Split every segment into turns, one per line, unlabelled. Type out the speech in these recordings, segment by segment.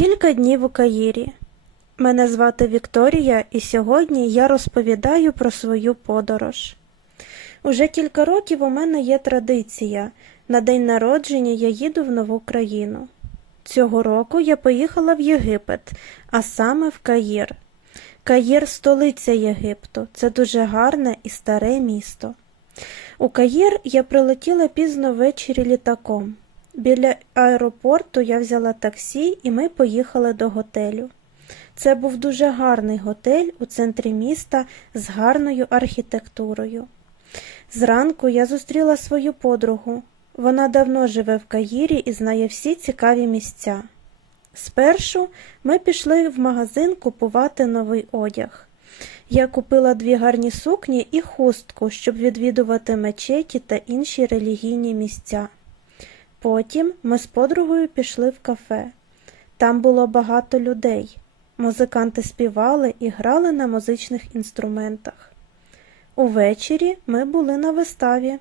Кілька днів у Каїрі. Мене звати Вікторія, і сьогодні я розповідаю про свою подорож. Уже кілька років у мене є традиція. На день народження я їду в нову країну. Цього року я поїхала в Єгипет, а саме в Каїр. Каїр столиця Єгипту. Це дуже гарне і старе місто. У Каїр я прилетіла пізно ввечері літаком. Біля аеропорту я взяла таксі і ми поїхали до готелю. Це був дуже гарний готель у центрі міста з гарною архітектурою. Зранку я зустріла свою подругу. Вона давно живе в Каїрі і знає всі цікаві місця. Спершу ми пішли в магазин купувати новий одяг. Я купила дві гарні сукні і хустку, щоб відвідувати мечеті та інші релігійні місця. Потім ми з подругою пішли в кафе. Там було багато людей. Музиканти співали і грали на музичних інструментах. Увечері ми були на виставі.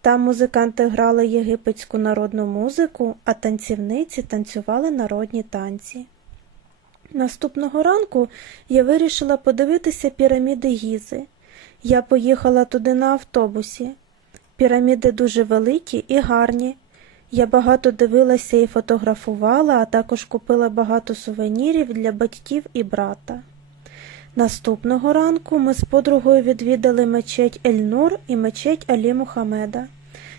Там музиканти грали єгипетську народну музику, а танцівниці танцювали народні танці. Наступного ранку я вирішила подивитися піраміди Гізи. Я поїхала туди на автобусі. Піраміди дуже великі і гарні. Я багато дивилася і фотографувала, а також купила багато сувенірів для батьків і брата. Наступного ранку ми з подругою відвідали мечеть Ель-Нур і мечеть Алі Мухамеда.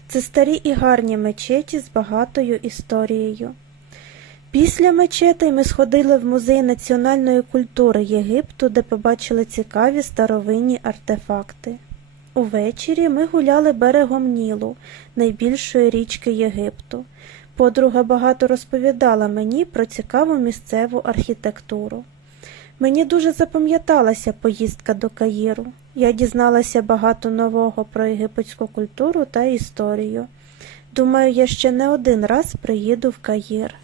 Це старі і гарні мечеті з багатою історією. Після мечетей ми сходили в музей національної культури Єгипту, де побачили цікаві старовинні артефакти. Увечері ми гуляли берегом Нілу, найбільшої річки Єгипту. Подруга багато розповідала мені про цікаву місцеву архітектуру. Мені дуже запам'яталася поїздка до Каїру. Я дізналася багато нового про єгипетську культуру та історію. Думаю, я ще не один раз приїду в Каїр.